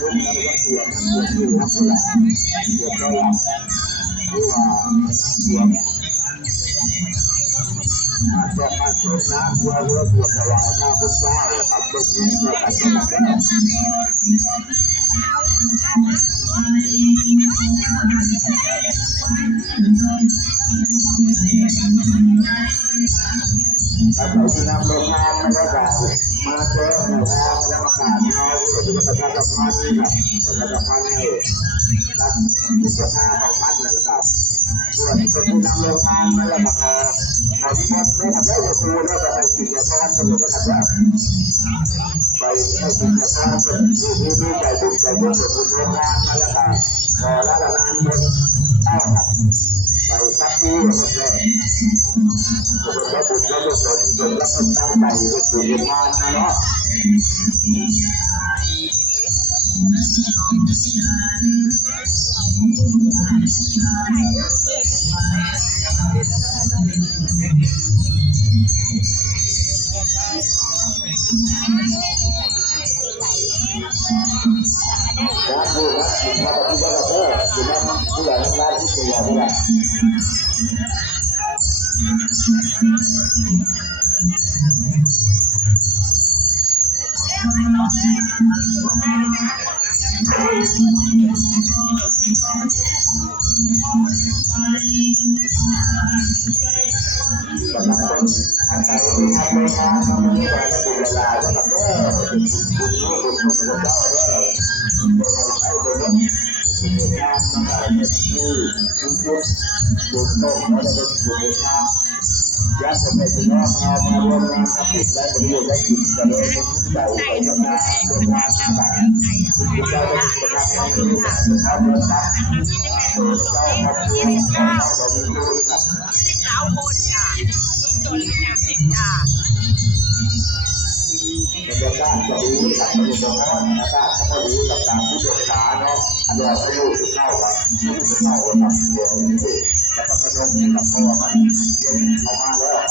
รุ่นแล้วก็เสียบอยู่รับผู้หลักเสียบก็รับผู้ว่าเสียบมาแจกมาสดนะเพื่อเสียบถวายหน้าพุทธเจ้าครับตรงนี้ก็ตัดกันแล้วถ้าเราที่นำโรงงานมาแล้วกันมาเจอแล้วแล้วมาการเอาเพื่อจะประชาสัมพันธ์นี่ครับประชาสัมพันธ์นี่ครับที่จะมาของพันนะครับส่วนคนที่นำโรงงานมาแล้วมาขอที่มดได้ทำได้ก็คือแล้วก็ไปกินยาทอนก็เลยไม่ทำได้ไปให้กินยาทอนก็มีใจบุญใจบุญกับคุณโรงงานมาแล้วกันพอแล้วก็นานมดเข้าครับไปสักทีหมดเลยคนรับบุญรับบุญจนรับบุญตั้งใจก็คือเรียนงานนะเนาะร้านดูนะถึงมาปฏิบัติเถอะถึงมาผู้ใหญ่ร้านที่ตัวผู้ใหญ่สำหรับคนท่านใดที่ทำโรงงานทำไม่ได้แล้วบุญละลายแล้วแบบบุญรู้บุญชมบุญเจ้าด้วยโดยใช้โดยลดบุญงานทั้งหลายเป็นที่บุญจุดบุญโตแล้วก็บุญงานยักษ์เป็นพี่น้องเอามาร่วมงานทำบุญได้ประโยชน์ได้กินกันเลยเป็นผู้ใหญ่ไปทำงานโรงงานทั้งหลายบุญเจ้าเป็นประธานงานที่ทำเจ้าเดินทางเจ้าทำเองเรามีบุญครับบรรยากาศจะดีกับประโยชน์น้อยนะครับถ้าดีกับการผู้ศึกษาเนาะอันเดียวประโยชน์ที่เข้ากับที่เข้ากับเดี๋ยวนี้แล้วก็ประโยชน์กับตัวมันเย็นออกมาแล้ว